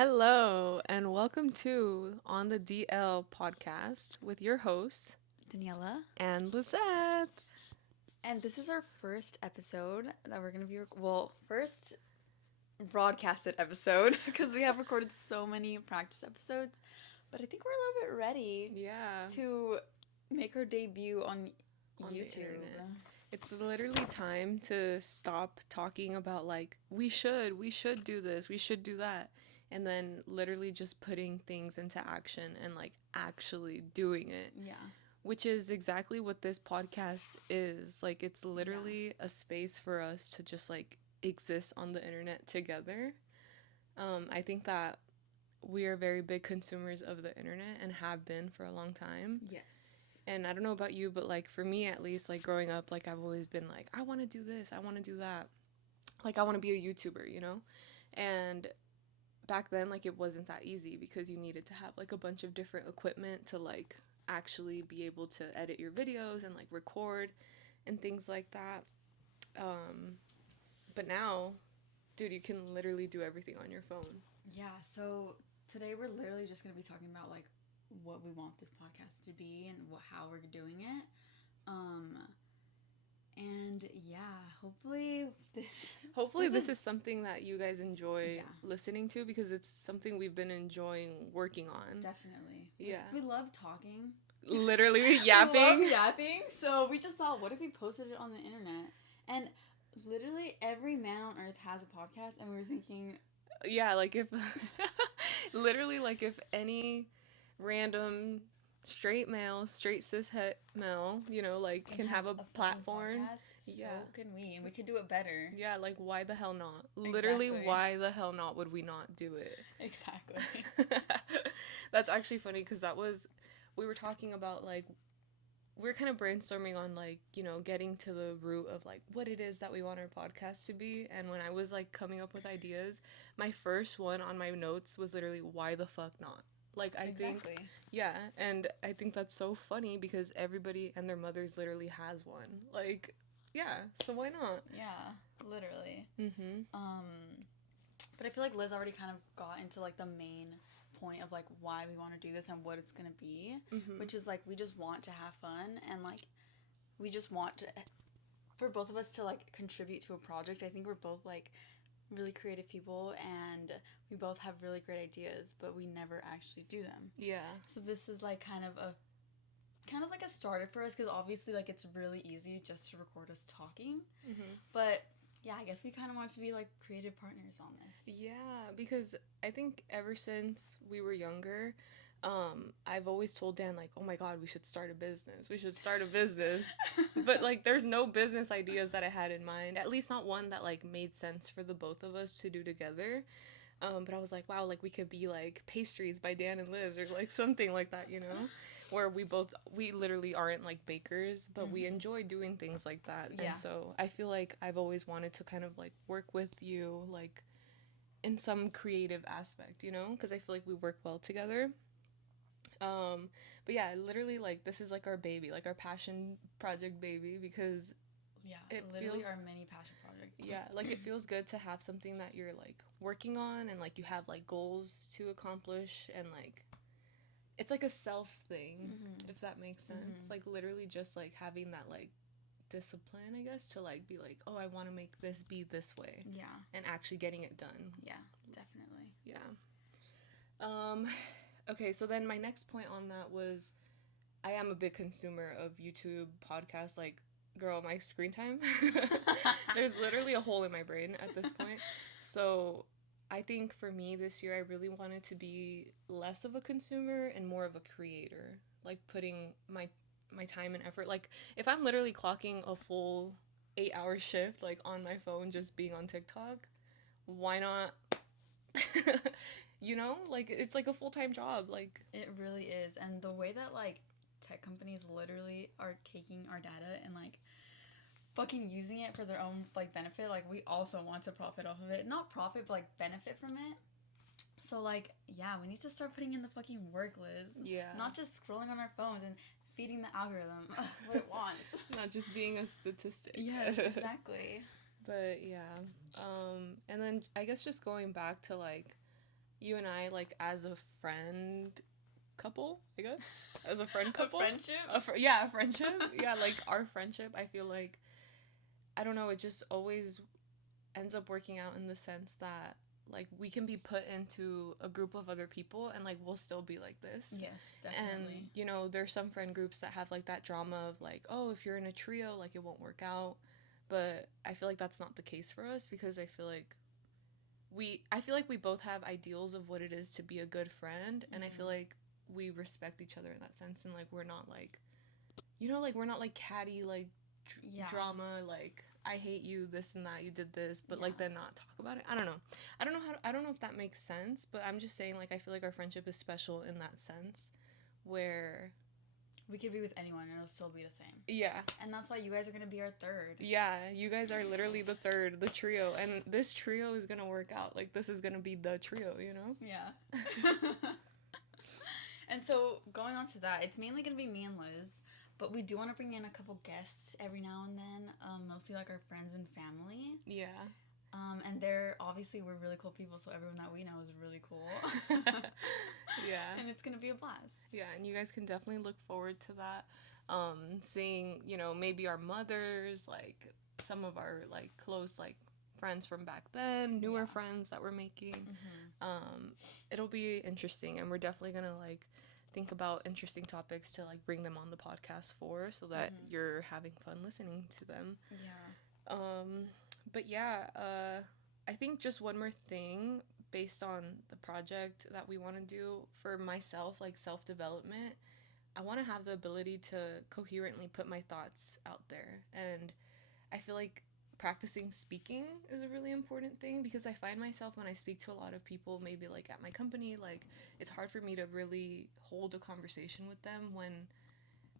Hello, and welcome to On the DL podcast with your hosts, Daniella. and Lizeth. And this is our first episode that we're going to be, first broadcasted episode because we have recorded so many practice episodes. But I think we're a little bit ready Yeah, to make our debut on the YouTube. internet. It's literally time to stop talking about like we should do this, we should do that, and then literally just putting things into action and like actually doing it. Yeah. Which is exactly what this podcast is. Like, it's literally a space for us to just like exist on the internet together. I think that we are very big consumers of the internet and have been for a long time. Yes. And I don't know about you, but like for me at least, like growing up, like I've always been like, I want to do this, I want to do that. Like, I want to be a YouTuber, you know? And back then, like, it wasn't that easy because you needed to have like a bunch of different equipment to like actually be able to edit your videos and like record and things like that. Um, but now, dude, you can literally do everything on your phone. Yeah. So today we're literally just going to be talking about like what we want this podcast to be and how we're doing it. Um, and yeah, Hopefully, this is something that you guys enjoy Yeah. listening to because it's something we've been enjoying working on. Definitely. Yeah. We love talking. Literally We yapping. love yapping. So we just thought, what if we posted it on the internet? And literally every man on earth has a podcast, and we were thinking, Yeah, like if literally like if any random straight male, straight cis het male, you know, like can have a fucking platform. podcast, Yeah. so can we, and we could do it better. Yeah, like why the hell not? Literally, Exactly. why the hell not would we not do it? Exactly. That's actually funny because we were talking about like we're kind of brainstorming on like getting to the root of like what it is that we want our podcast to be. And when I was like coming up with ideas, my first one on my notes was literally why the fuck not. Like I think Exactly. yeah, and I think that's so funny because everybody and their mothers literally has one. Like yeah, so why not? Yeah, literally. Mhm. But I feel like Liz already kind of got into like the main point of like why we want to do this and what it's gonna be, which is like we just want to have fun and like we just want to for both of us to like contribute to a project. I think we're both like really creative people and we both have really great ideas, but we never actually do them. Yeah. So this is like kind of like a starter for us because obviously like it's really easy just to record us talking, but yeah, I guess we kind of want to be like creative partners on this. Yeah, because I think ever since we were younger, I've always told Dan like, "Oh my God, we should start a business. We should start a business." But like, there's no business ideas that I had in mind. At least not one that like made sense for the both of us to do together. But I was like, wow, like we could be like pastries by Dan and Liz or like something like that, you know, where we literally aren't like bakers, but we enjoy doing things like that. Yeah. And so I feel like I've always wanted to kind of like work with you like in some creative aspect, you know, because I feel like we work well together. But yeah, literally like this is like our baby, like our passion project baby because Yeah, it literally feels our mini passion project. yeah, like it feels good to have something that you're like working on and like you have like goals to accomplish and like it's like a self thing, if that makes sense. Like literally just like having that like discipline, I guess, to like be like, oh, I want to make this be this way. Yeah. And actually getting it done. Yeah, definitely. Yeah. Um okay, so then my next point on that was I am a big consumer of YouTube podcasts. Like, girl, my screen time, there's literally a hole in my brain at this point. So I think for me this year, I really wanted to be less of a consumer and more of a creator. Like putting my time and effort. Like if I'm literally clocking a full 8-hour shift like on my phone just being on TikTok, why not? You know, like it's like a full-time job. Like It really is. And the way that like tech companies literally are taking our data and like fucking using it for their own like benefit, like we also want to profit off of it. Not profit, but like benefit from it. So like, yeah, we need to start putting in the fucking work, Liz. yeah. Not just scrolling on our phones and feeding the algorithm what it wants. Not just being a statistic. Yes, exactly. But yeah. And then I guess just going back to like you and I, like, as a friend couple, I guess, as a friend couple, A friendship. A friendship. Yeah, like our friendship. I feel like, I don't know. It just always ends up working out in the sense that, like, we can be put into a group of other people and, like, we'll still be like this. Yes, definitely. And, you know, there's some friend groups that have, like, that drama of, like, oh, if you're in a trio, like, it won't work out. But I feel like that's not the case for us, because I feel like we both have ideals of what it is to be a good friend, and I feel like we respect each other in that sense, and, like, we're not, like, you know, like, we're not, like, catty, like, drama, like, I hate you, this and that, you did this, but like, then not talk about it. I don't know. I don't know if that makes sense, but I'm just saying, like, I feel like our friendship is special in that sense, where we could be with anyone and it'll still be the same. Yeah. And that's why you guys are gonna be our third. Yeah, you guys are literally the third, the trio, and this trio is gonna work out. Like, this is gonna be the trio, you know? Yeah. And so, going on to that, it's mainly gonna be me and Liz. But we do want to bring in a couple guests every now and then, mostly like our friends and family. Yeah. And we're really cool people, so everyone that we know is really cool. Yeah. And it's going to be a blast. Yeah, and you guys can definitely look forward to that. Seeing, you know, maybe our mothers, like, some of our, like, close, like, friends from back then, newer friends that we're making. It'll be interesting, and we're definitely going to, like, think about interesting topics to, like, bring them on the podcast for, so that you're having fun listening to them. Yeah. But yeah, I think just one more thing based on the project that we want to do for myself, like, self-development. I want to have the ability to coherently put my thoughts out there, and I feel like practicing speaking is a really important thing, because I find myself when I speak to a lot of people, maybe like at my company, like, it's hard for me to really hold a conversation with them when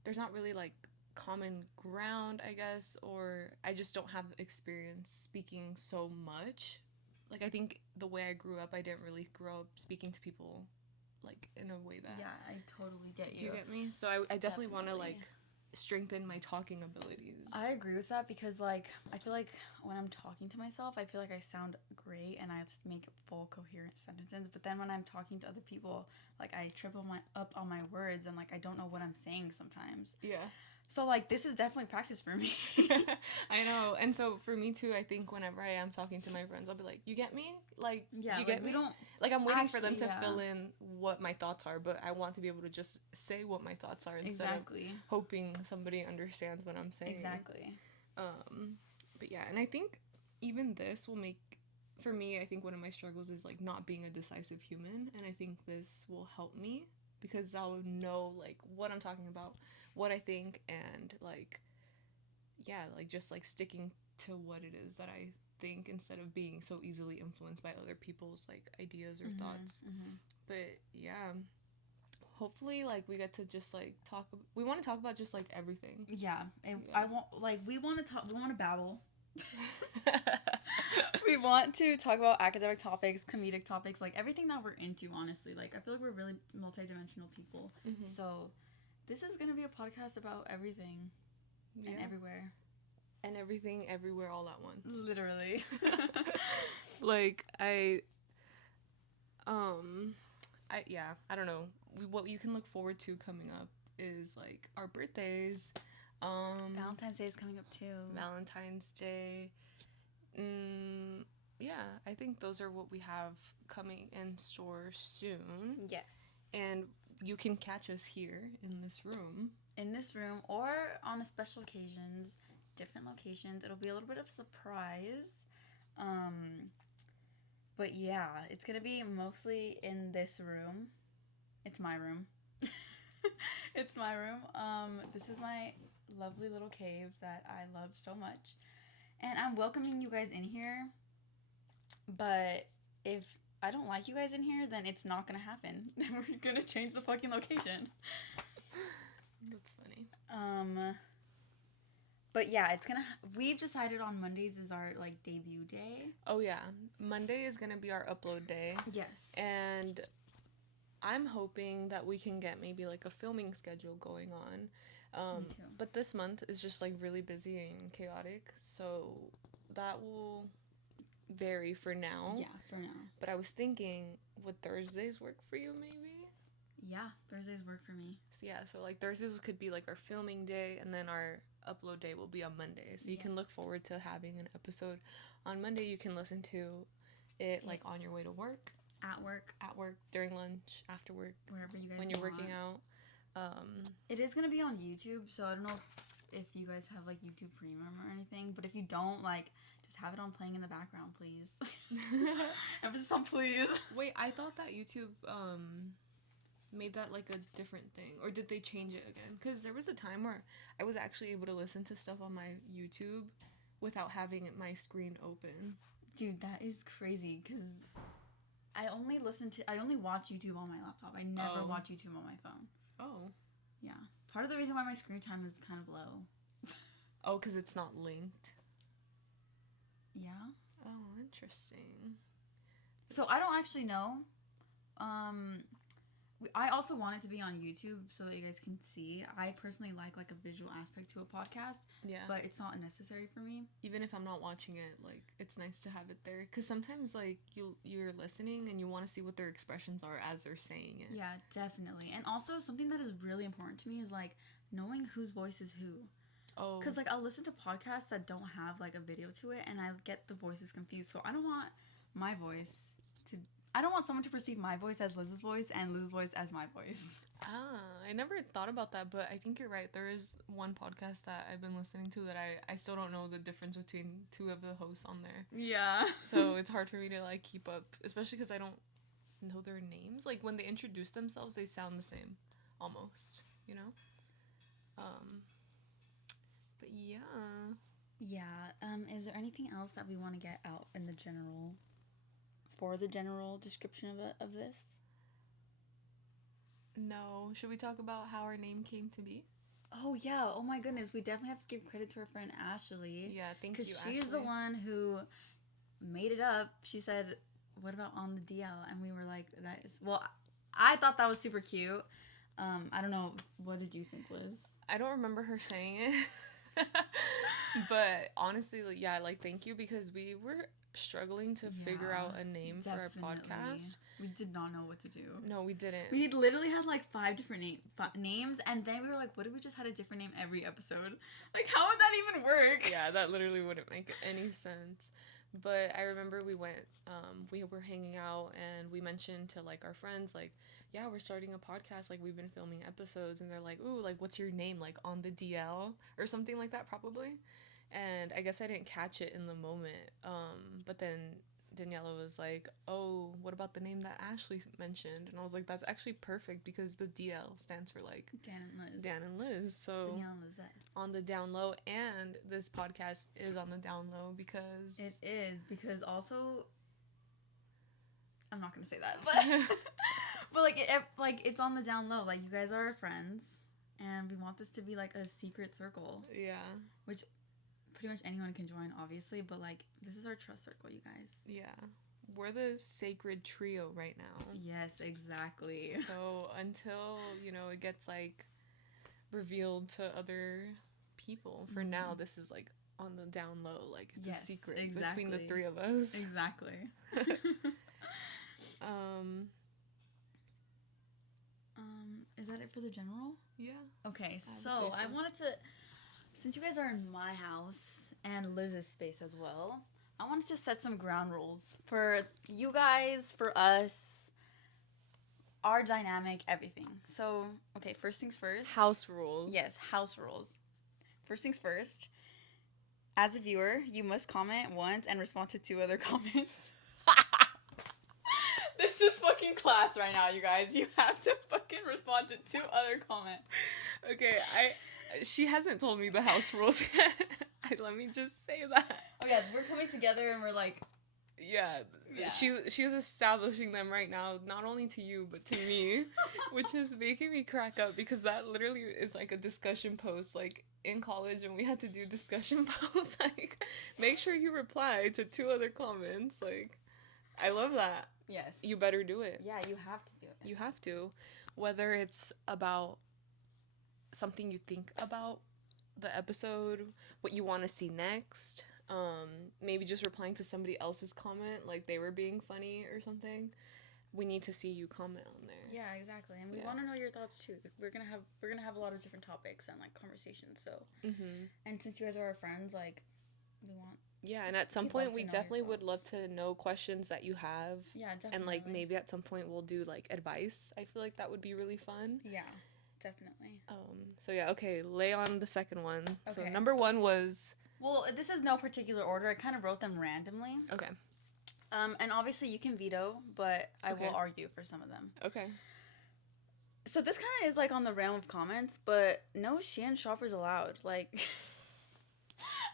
there's not really, like, common ground, I guess, or I just don't have experience speaking so much. Like, I think the way I grew up, I didn't really grow up speaking to people, like, in a way that... Yeah, I totally get you. Do you get me? So I definitely want to, like, strengthen my talking abilities. I agree with that, because, like, I feel like when I'm talking to myself, I feel like I sound great and I make full coherent sentences, but then when I'm talking to other people, like, I triple up on my words, and, like, I don't know what I'm saying sometimes. Yeah. So, like, this is definitely practice for me. I know. And so for me too, I think whenever I am talking to my friends, I'll be like, you get me? Like, yeah, you like, get me? We don't like, I'm waiting for them to fill in what my thoughts are, but I want to be able to just say what my thoughts are instead of hoping somebody understands what I'm saying. Exactly. But yeah, and I think even this will make, for me, I think one of my struggles is, like, not being a decisive human, and I think this will help me, because I'll know, like, what I'm talking about, what I think, and, like, yeah, like, just, like, sticking to what it is that I think, instead of being so easily influenced by other people's, like, ideas or thoughts. But yeah, hopefully, like, we get to just, like, we want to talk about just, like, everything. Yeah. I want, like, we want to babble. We want to talk about academic topics, comedic topics, like, everything that we're into, honestly. Like, I feel like we're really multidimensional people. So this is gonna be a podcast about everything and everywhere. And everything everywhere all at once. Literally. Like, I don't know. What you can look forward to coming up is, like, our birthdays. Valentine's Day is coming up too. Valentine's Day. Yeah, I think those are what we have coming in store soon. Yes. And you can catch us here in this room. Or on special occasions, different locations. It'll be a little bit of a surprise. But yeah, it's gonna be mostly in this room. It's my room. It's my room. This is my lovely little cave that I love so much. And I'm welcoming you guys in here. But if I don't like you guys in here, then it's not gonna happen. We're gonna change the fucking location. That's funny. But yeah, we've decided on Mondays is our, like, debut day. Oh yeah, Monday is gonna be our upload day. Yes. And I'm hoping that we can get maybe, like, a filming schedule going on. Me too. But this month is just, like, really busy and chaotic, so that will vary for now. Yeah, for now. But I was thinking, would Thursdays work for you maybe? Yeah, Thursdays work for me. So yeah, so like Thursdays could be like our filming day, and then our upload day will be on Monday. So you can look forward to having an episode on Monday. You can listen to it like on your way to work. At work, during lunch, after work, wherever you guys when you're working out. It is gonna be on YouTube, so I don't know if you guys have like YouTube Premium or anything, but if you don't, like, just have it on playing in the background, please. Emphasis on please. Wait, I thought that YouTube made that like a different thing, or did they change it again? Because there was a time where I was actually able to listen to stuff on my YouTube without having my screen open. Dude, that is crazy, because I only watch YouTube on my laptop. I never watch YouTube on my phone. Oh. Yeah. Part of the reason why my screen time is kind of low. Oh, because it's not linked? Yeah. Oh, interesting. So I don't actually know. I also want it to be on YouTube so that you guys can see. I personally like a visual aspect to a podcast. Yeah. But it's not necessary for me. Even if I'm not watching it, like, it's nice to have it there. Because sometimes, like, you're listening and you want to see what their expressions are as they're saying it. Yeah, definitely. And also, something that is really important to me is, like, knowing whose voice is who. Oh. Because, like, I'll listen to podcasts that don't have, like, a video to it, and I get the voices confused. So I don't want my voice to... I don't want someone to perceive my voice as Liz's voice and Liz's voice as my voice. I never thought about that, but I think you're right. There is one podcast that I've been listening to that I still don't know the difference between two of the hosts on there. Yeah. So it's hard for me to, like, keep up, especially because I don't know their names. Like, when they introduce themselves, they sound the same, almost, you know? But yeah. Yeah. Is there anything else that we want to get out in the general... for the general description of this? No. Should we talk about how our name came to be? Oh, yeah. Oh, my goodness. We definitely have to give credit to our friend Ashley. Yeah, thank you, Ashley. Because she's the one who made it up. She said, what about on the DL? And we were like, that is... Well, I thought that was super cute. I don't know. What did you think, Liz? I don't remember her saying it. But honestly, yeah, like, thank you, because we were struggling to figure out a name for our podcast. We did not know what to do. No, we didn't. We literally had like 5 different names, and then we were like, what if we just had a different name every episode? Like, how would that even work? Yeah, that literally wouldn't make any sense. But I remember we were hanging out, and we mentioned to, like, our friends, like, yeah, we're starting a podcast, like, we've been filming episodes, and they're like, ooh, like, what's your name, like, on the DL, or something like that, probably. And I guess I didn't catch it in the moment. But then Daniella was like, oh, what about the name that Ashley mentioned? And I was like, that's actually perfect, because the DL stands for, like, Dan and Liz. So Danielle and Lizette. On the down low, and this podcast is on the down low because... It is, because also... I'm not going to say that, but... but, it's on the down low. Like, you guys are our friends, and we want this to be, like, a secret circle. Yeah. Which... pretty much anyone can join, obviously, but, like, this is our trust circle, you guys. Yeah. We're the sacred trio right now. Yes, exactly. So until, it gets, like, revealed to other people, for now, this is, like, on the down low. Like, it's a secret between the 3 of us. Exactly. Is that it for the general? Yeah. Okay, so I wanted to... Since you guys are in my house and Liz's space as well, I wanted to set some ground rules for you guys, for us, our dynamic, everything. So, okay, first things first. House rules. Yes, house rules. First things first. As a viewer, you must comment once and respond to 2 other comments. This is fucking class right now, you guys. You have to fucking respond to 2 other comments. Okay, she hasn't told me the house rules yet. Let me just say that. Oh yeah, we're coming together and we're like... Yeah. She's establishing them right now, not only to you, but to me, which is making me crack up, because that literally is like a discussion post, like, in college, and we had to do discussion posts, like, make sure you reply to 2 other comments, like, I love that. Yes. You better do it. Yeah, you have to do it. You have to. Whether it's about something you think about the episode, what you want to see next, maybe just replying to somebody else's comment, like they were being funny or something, we need to see you comment on there. Yeah, exactly. And we want to know your thoughts too. We're gonna have a lot of different topics and like conversations. So, and since you guys are our friends, like, we want. Yeah, and at some point we definitely would love to know questions that you have. Yeah, definitely. And like maybe at some point we'll do like advice. I feel like that would be really fun. Yeah, definitely. So yeah, okay, lay on the second one. Okay. So number 1 was. Well, this is no particular order. I kind of wrote them randomly. Okay. And obviously you can veto, but I will argue for some of them. Okay. So this kind of is like on the realm of comments, but no Shein shoppers allowed. Like,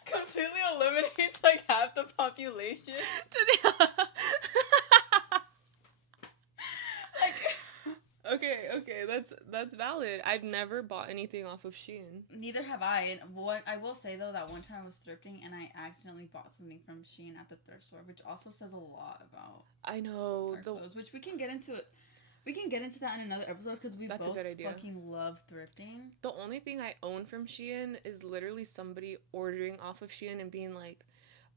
completely eliminates like half the population. Okay, that's valid. I've never bought anything off of Shein. Neither have I. And what I will say though, that one time I was thrifting and I accidentally bought something from Shein at the thrift store, which also says a lot about I know our clothes, which we can get into it. We can get into that in another episode because we both fucking love thrifting. The only thing I own from Shein is literally somebody ordering off of Shein and being like,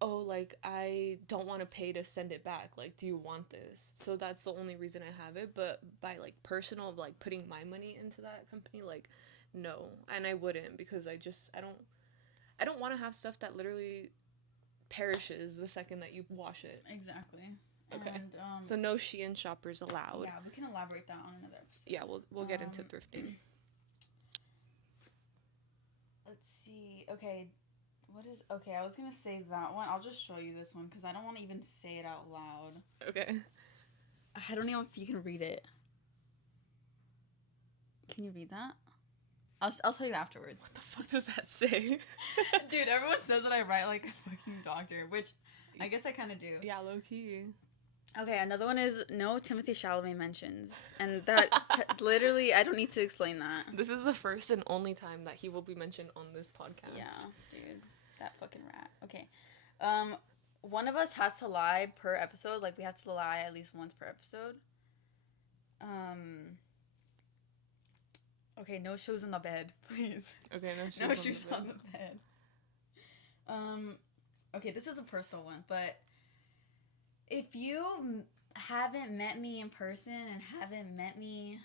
oh, like, I don't want to pay to send it back. Like, do you want this? So that's the only reason I have it. But by, like, personal, like, putting my money into that company, like, no. And I wouldn't because I don't want to have stuff that literally perishes the second that you wash it. Exactly. Okay. And, so no Shein shoppers allowed. Yeah, we can elaborate that on another episode. Yeah, we'll get into thrifting. Let's see. Okay. I was going to say that one. I'll just show you this one because I don't want to even say it out loud. Okay. I don't know if you can read it. Can you read that? I'll tell you afterwards. What the fuck does that say? Dude, everyone says that I write like a fucking doctor, which I guess I kind of do. Yeah, low key. Okay, another one is no Timothée Chalamet mentions. And that, literally, I don't need to explain that. This is the first and only time that he will be mentioned on this podcast. Yeah, dude. That fucking rat. Okay. One of us has to lie per episode. Like, we have to lie at least once per episode. Okay, no shoes in the bed, please. Okay, no shoes on the bed. Okay, this is a personal one, but if you haven't met me in person and haven't met me...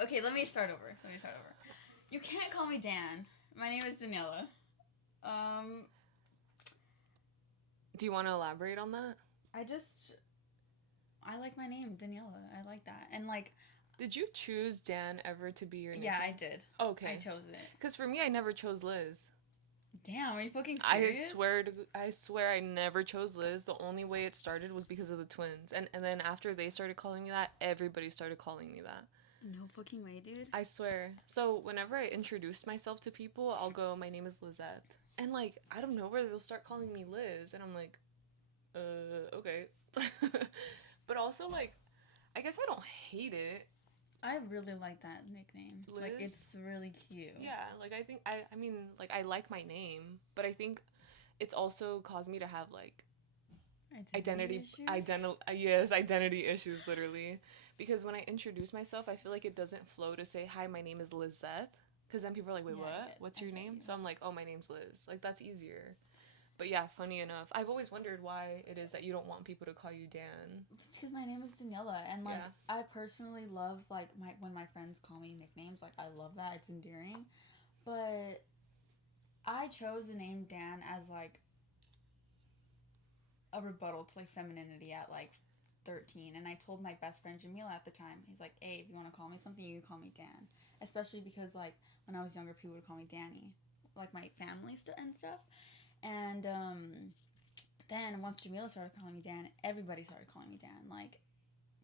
Okay, let me start over. You can't call me Dan. My name is Daniella. Do you want to elaborate on that? I like my name, Daniella. I like that. And, like... Did you choose Dan ever to be your name? Yeah, I did. Okay. I chose it. Because for me, I never chose Liz. Damn, are you fucking serious? I swear I never chose Liz. The only way it started was because of the twins. And then after they started calling me that, everybody started calling me that. No fucking way, dude. I swear. So whenever I introduce myself to people, I'll go, my name is Lizeth. And, like, I don't know where they'll start calling me Liz. And I'm like, okay. But also, like, I guess I don't hate it. I really like that nickname. Liz? Like, it's really cute. Yeah, like, I think, I mean, like, I like my name, but I think it's also caused me to have, like, identity issues, literally. Because when I introduce myself, I feel like it doesn't flow to say, hi, my name is Lizeth. Because then people are like, wait, what? What's your name? So I'm like, oh, my name's Liz. Like, that's easier. But yeah, funny enough, I've always wondered why it is that you don't want people to call you Dan. It's because my name is Daniella, and like I personally love like when my friends call me nicknames. Like I love that; it's endearing. But I chose the name Dan as like a rebuttal to like femininity at like 13, and I told my best friend Jamila at the time. He's like, "Hey, if you want to call me something, you can call me Dan." Especially because like when I was younger, people would call me Danny, like my family and stuff. And then once Jamila started calling me Dan, everybody started calling me Dan. Like,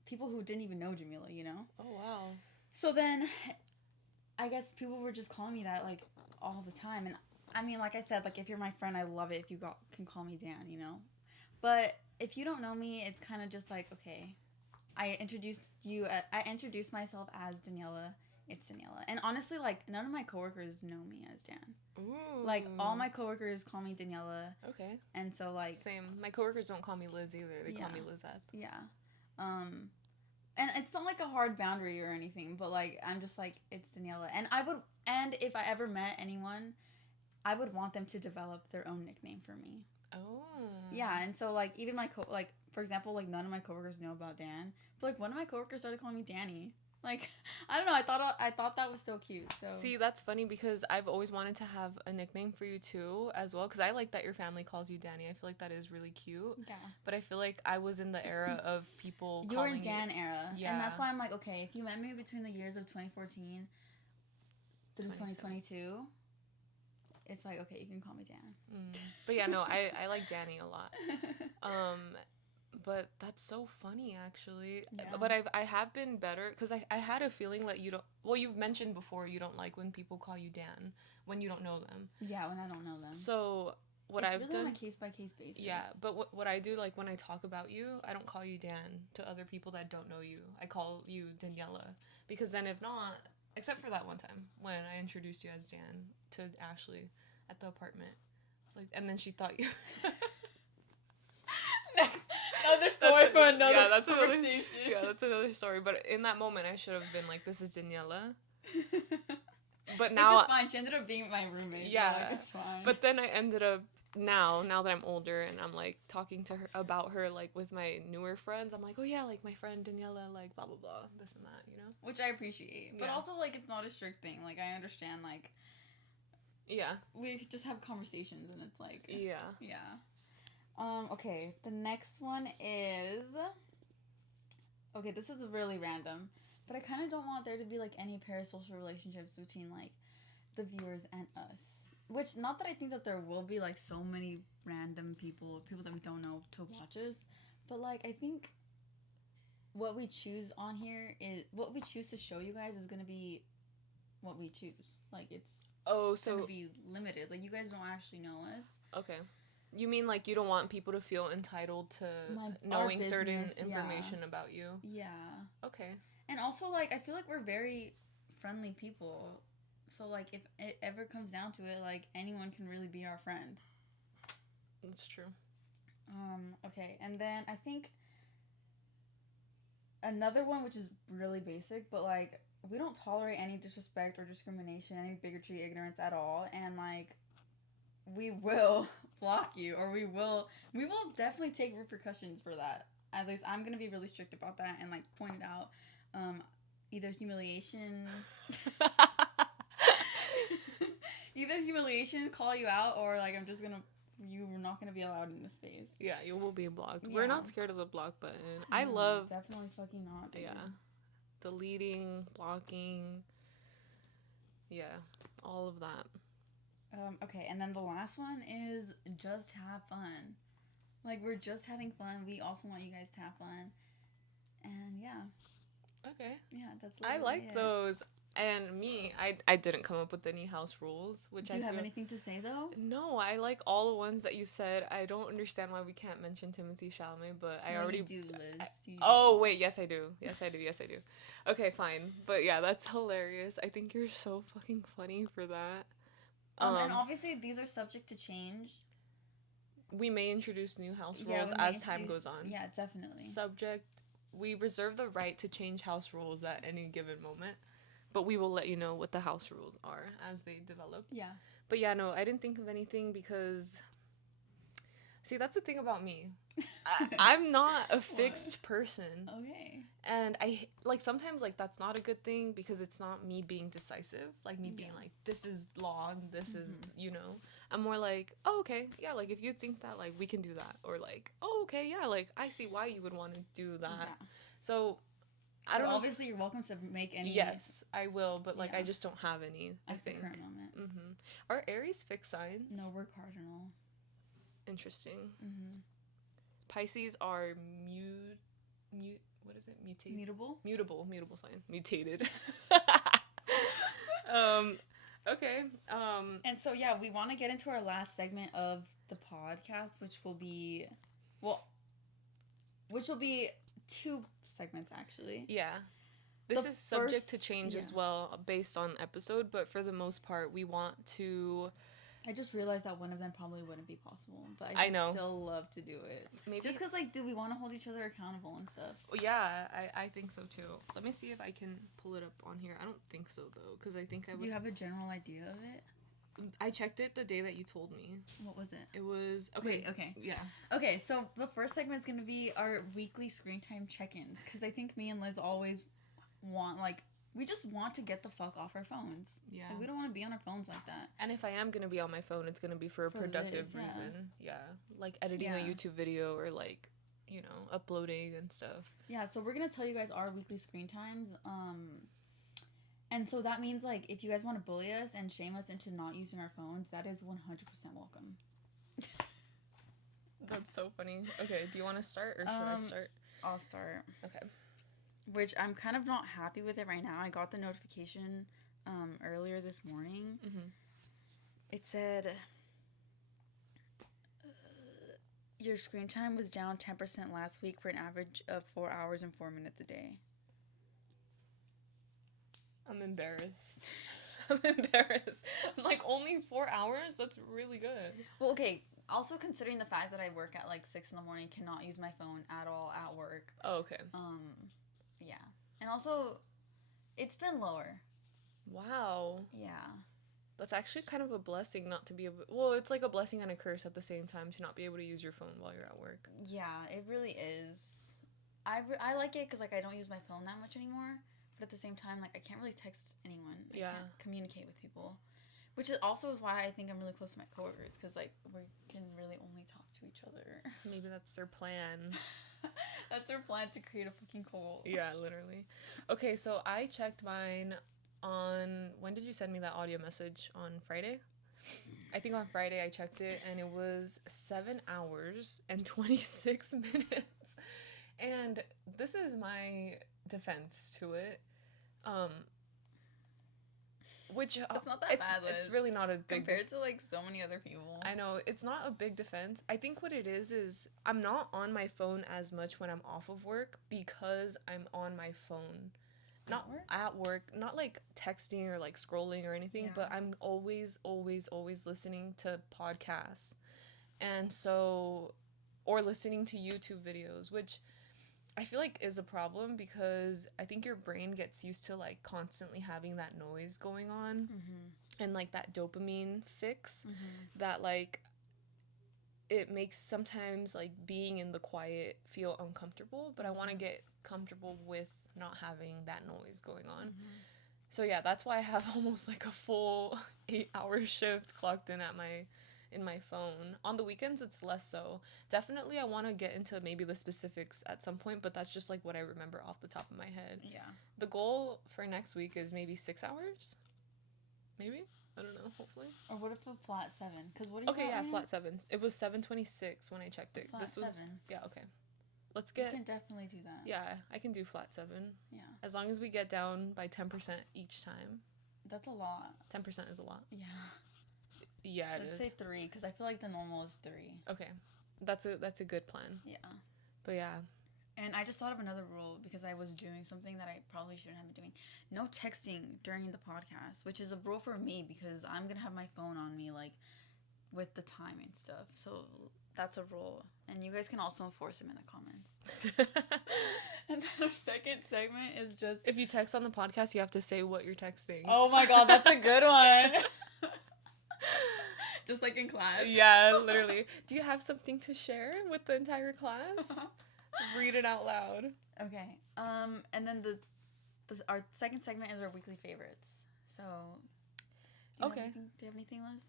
people who didn't even know Jamila, you know? Oh, wow. So then, I guess people were just calling me that, like, all the time. And, I mean, like I said, like, if you're my friend, I love it if you can call me Dan, you know? But if you don't know me, it's kind of just like, okay, I introduced myself as Daniella. It's Daniella. And honestly, like, none of my coworkers know me as Dan. Ooh. Like, all my coworkers call me Daniella. Okay. And so, like... Same. My coworkers don't call me Liz either. They call me Lizeth. Yeah. And it's not, like, a hard boundary or anything, but, like, I'm just, like, it's Daniella. And if I ever met anyone I would want them to develop their own nickname for me. Oh. Yeah, and so, like, even for example, like, none of my coworkers know about Dan. But, like, one of my coworkers started calling me Danny. Like, I don't know, I thought that was so cute, so. See, that's funny because I've always wanted to have a nickname for you, too, as well. Because I like that your family calls you Danny. I feel like that is really cute. Yeah. But I feel like I was in the era of people calling Your Dan era. Yeah. And that's why I'm like, okay, if you met me between the years of 2014 through 2022, it's like, okay, you can call me Dan. But yeah, no, I like Danny a lot. But that's so funny, actually. Yeah. But I have been better because I had a feeling that you don't. Well, you've mentioned before you don't like when people call you Dan when you don't know them. Yeah, when I don't know them. So what it's I've really done on a case by case basis. Yeah, but what I do, like when I talk about you, I don't call you Dan to other people that don't know you. I call you Daniella because then if not, except for that one time when I introduced you as Dan to Ashley at the apartment, it's like, and then she thought you. Another story for another conversation. That's another story. But in that moment, I should have been like, "This is Daniella." But now, which is fine. She ended up being my roommate. Yeah, like, it's fine. But then I ended up now that I'm older and I'm like talking to her about her like with my newer friends. I'm like, "Oh yeah, like my friend Daniella, like blah blah blah, this and that," you know. Which I appreciate, but also like it's not a strict thing. Like I understand, like. Yeah. We just have conversations, and it's like. Yeah. Yeah. Okay, the next one is... Okay, this is really random, but I kind of don't want there to be, like, any parasocial relationships between, like, the viewers and us. Which, not that I think that there will be, like, so many random people that we don't know to watch us, but, like, I think what we choose on here is... What we choose to show you guys is gonna be what we choose. Like, it's... gonna be limited. Like, you guys don't actually know us. Okay. You mean, like, you don't want people to feel entitled to knowing certain information about you? Yeah. Okay. And also, like, I feel like we're very friendly people. So, like, if it ever comes down to it, like, anyone can really be our friend. That's true. Okay. And then I think another one, which is really basic, but, like, we don't tolerate any disrespect or discrimination, any bigotry, ignorance at all. And, like, we will block you, or we will definitely take repercussions for that. At least I'm gonna be really strict about that and like point it out. Either humiliation, call you out, or like you're not gonna be allowed in this space. Yeah, you will be blocked. Yeah. We're not scared of the block button. No, I love definitely fucking not. Dude. Yeah, deleting, blocking. Yeah, all of that. Okay, and then the last one is just have fun. Like, we're just having fun. We also want you guys to have fun. And, yeah. Okay. Yeah, that's I like those. And me, I didn't come up with any house rules, which Do you have anything to say, though? No, I like all the ones that you said. I don't understand why we can't mention Timothée Chalamet, but I already... You do, Liz. Wait, yes, I do. Yes, I do. Okay, fine. But, yeah, that's hilarious. I think you're so fucking funny for that. And obviously, these are subject to change. We may introduce new house rules as time goes on. Yeah, definitely. We reserve the right to change house rules at any given moment, but we will let you know what the house rules are as they develop. Yeah. But yeah, no, I didn't think of anything because... See, that's the thing about me. I'm not a fixed person. Okay. And I, like, sometimes, like, that's not a good thing because it's not me being decisive. Like, me being like, this is long, this is, you know. I'm more like, oh, okay, yeah, like, if you think that, like, we can do that. Or, like, oh, okay, yeah, like, I see why you would want to do that. Yeah. So, I don't know. Obviously, you're welcome to make any... Yes, I will, but, like, I just don't have any, I think. At the current moment. Mm-hmm. Are Aries fixed signs? No, we're cardinal. Interesting. Mm-hmm. Pisces are what is it? Mutable sign. Mutated. Okay. And so, yeah, we want to get into our last segment of the podcast, which will be 2 segments, actually. Yeah. This is subject to change as well based on episode, but for the most part, we want to... I just realized that one of them probably wouldn't be possible, but I know. Still love to do it. Maybe just because, like, do we want to hold each other accountable and stuff? Yeah, I think so too. Let me see if I can pull it up on here. I don't think so though, because I think I would. Do you have a general idea of it? I checked it the day that you told me. What was it? It was... Okay. Wait, okay. Yeah. Okay, so the first segment is going to be our weekly screen time check-ins. Because I think me and Liz always want, like... We just want to get the fuck off our phones. Yeah. Like, we don't want to be on our phones like that. And if I am going to be on my phone, it's going to be for a productive reason. Yeah. Like editing a YouTube video or like, you know, uploading and stuff. Yeah, so we're going to tell you guys our weekly screen times. And so that means, like, if you guys want to bully us and shame us into not using our phones, that is 100% welcome. That's so funny. Okay, do you want to start or should I start? I'll start. Okay. Which I'm kind of not happy with it right now. I got the notification earlier this morning. Mm-hmm. It said, your screen time was down 10% last week for an average of 4 hours and 4 minutes a day. I'm embarrassed. I'm embarrassed. I'm like, only 4 hours? That's really good. Well, okay. Also, considering the fact that I work at like 6 in the morning, cannot use my phone at all at work. Oh, okay. Yeah. And also, it's been lower. Wow. Yeah. That's actually kind of a blessing not to be able... Well, it's like a blessing and a curse at the same time to not be able to use your phone while you're at work. Yeah, it really is. I like it because, like, I don't use my phone that much anymore. But at the same time, like, I can't really text anyone. I can't communicate with people. Which is also is why I think I'm really close to my coworkers. Because, like, we can really only talk to each other. Maybe that's their plan. That's their plan, to create a fucking cult. Yeah, literally. Okay, so I checked mine on... When did you send me that audio message? On Friday? I think on Friday I checked it, and it was 7 hours and 26 minutes. And this is my defense to it. Which it's not that bad, Liz. It's really not a big compared to like so many other people. I know, it's not a big defense. I think what it is I'm not on my phone as much when I'm off of work because I'm on my phone. Not at work, not like texting or like scrolling or anything, but I'm always listening to podcasts. And so, or listening to YouTube videos, which I feel like is a problem because I think your brain gets used to like constantly having that noise going on and like that dopamine fix that like it makes sometimes like being in the quiet feel uncomfortable, but I want to get comfortable with not having that noise going on. So yeah, that's why I have almost like a full 8-hour shift clocked in my phone. On the weekends, it's less so. Definitely, I want to get into maybe the specifics at some point, but that's just like what I remember off the top of my head. Yeah. The goal for next week is maybe 6 hours? Maybe? I don't know, hopefully. Or what if a flat 7? Because what do you Okay, yeah, flat 7. It was 7:26 when I checked it. Flat 7. Yeah, okay. Let's get... You can definitely do that. Yeah, I can do flat 7. Yeah. As long as we get down by 10% each time. That's a lot. 10% is a lot. Yeah. Yeah, it is. Let's say 3, because I feel like the normal is 3. Okay. That's a good plan. Yeah. But yeah. And I just thought of another rule because I was doing something that I probably shouldn't have been doing. No texting during the podcast, which is a rule for me because I'm going to have my phone on me, like, with the time and stuff. So that's a rule. And you guys can also enforce them in the comments. And then our second segment is just... If you text on the podcast, you have to say what you're texting. Oh my god, that's a good one. Just like in class. Yeah, literally. Do you have something to share with the entire class? Read it out loud. Okay. And then our second segment is our weekly favorites. So, do you have anything, Liz?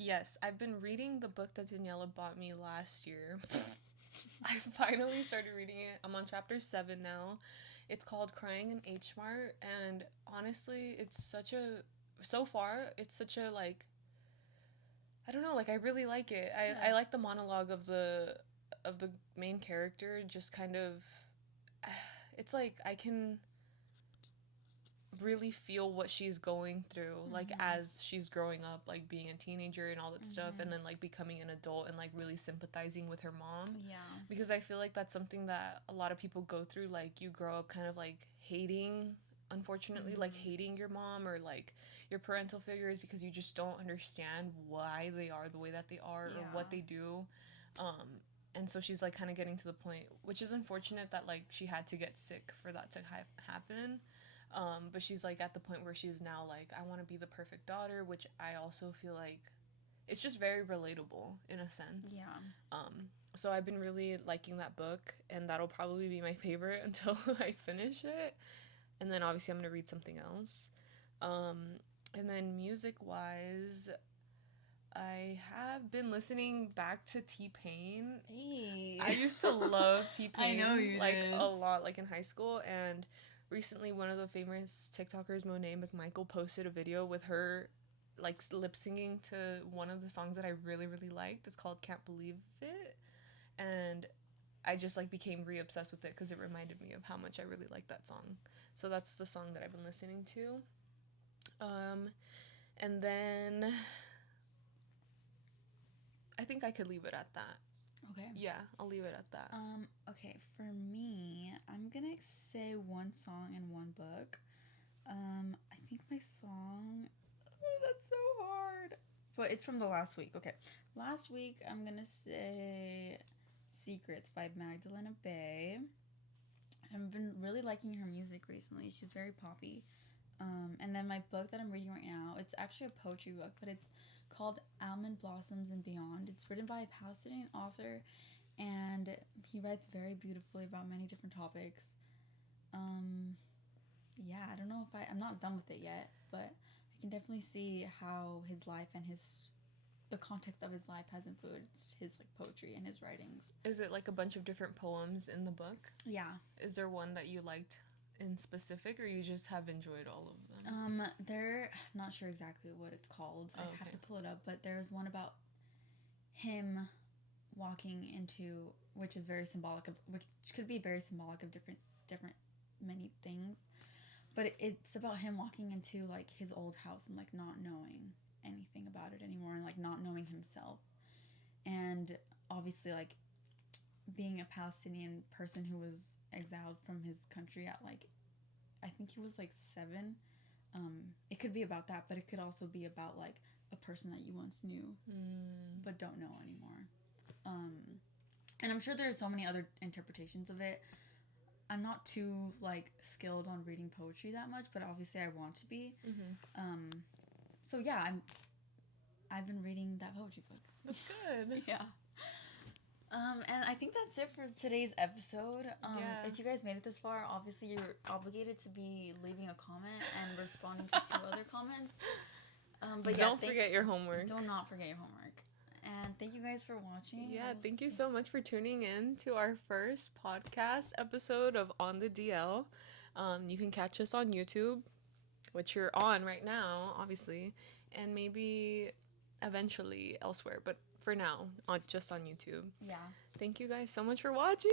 Yes, I've been reading the book that Daniella bought me last year. I finally started reading it. I'm on chapter 7 now. It's called Crying in H Mart, and honestly, it's such a like, I don't know, like I really like it. I like the monologue of the main character, just kind of, it's like I can really feel what she's going through, like as she's growing up, like being a teenager and all that stuff, and then like becoming an adult and like really sympathizing with her mom. Yeah. Because I feel like that's something that a lot of people go through, like you grow up kind of like hating, unfortunately, like hating your mom or like your parental figures because you just don't understand why they are the way that they are or what they do. And so she's like kind of getting to the point, which is unfortunate that like she had to get sick for that to happen. But she's like at the point where she's now like, I want to be the perfect daughter, which I also feel like it's just very relatable in a sense. Yeah. So I've been really liking that book, and that'll probably be my favorite until I finish it. And then obviously I'm gonna read something else. And then music wise, I have been listening back to T-Pain. Hey. I used to love T-Pain. I know you like did. a lot, like in high school. And recently, one of the famous TikTokers, Monet McMichael, posted a video with her like lip singing to one of the songs that I really really liked. It's called "Can't Believe It," and I just like became re-obsessed with it because it reminded me of how much I really liked that song. So that's the song that I've been listening to. And then I think I could leave it at that. Okay. Yeah, I'll leave it at that. Okay, for me, I'm gonna say one song and one book. I think my song, oh, that's so hard. But it's from the last week. Okay. Last week, I'm gonna say Secrets by Magdalena Bay. I've been really liking her music recently. She's very poppy. And then my book that I'm reading right now, it's actually a poetry book, but it's called Almond Blossoms and Beyond. It's written by a Palestinian author, and he writes very beautifully about many different topics. Yeah, I don't know if I'm not done with it yet, but I can definitely see how his life and the context of his life has influenced his like poetry and his writings. Is it like a bunch of different poems in the book? Yeah. Is there one that you liked in specific, or you just have enjoyed all of them? They're not sure exactly what it's called. Oh, I'd have to pull it up, but there's one about him walking into, which is very symbolic of, which could be very symbolic of different many things, but it's about him walking into like his old house and like not knowing anything about it anymore and like not knowing himself, and obviously like being a Palestinian person who was exiled from his country at like, I think he was like 7. It could be about that, but it could also be about like a person that you once knew but don't know anymore. And I'm sure there's so many other interpretations of it. I'm not too like skilled on reading poetry that much, but obviously I want to be. So yeah, I've been reading that poetry book. That's good. Yeah. And I think that's it for today's episode. Yeah. If you guys made it this far, obviously you're obligated to be leaving a comment and responding to 2 other comments. But yeah, don't forget your homework. Do not forget your homework. And thank you guys for watching. Yeah, thank you so much for tuning in to our first podcast episode of On the DL. You can catch us on YouTube, which you're on right now, obviously, and maybe eventually elsewhere, but for now, just on YouTube. Yeah. Thank you guys so much for watching.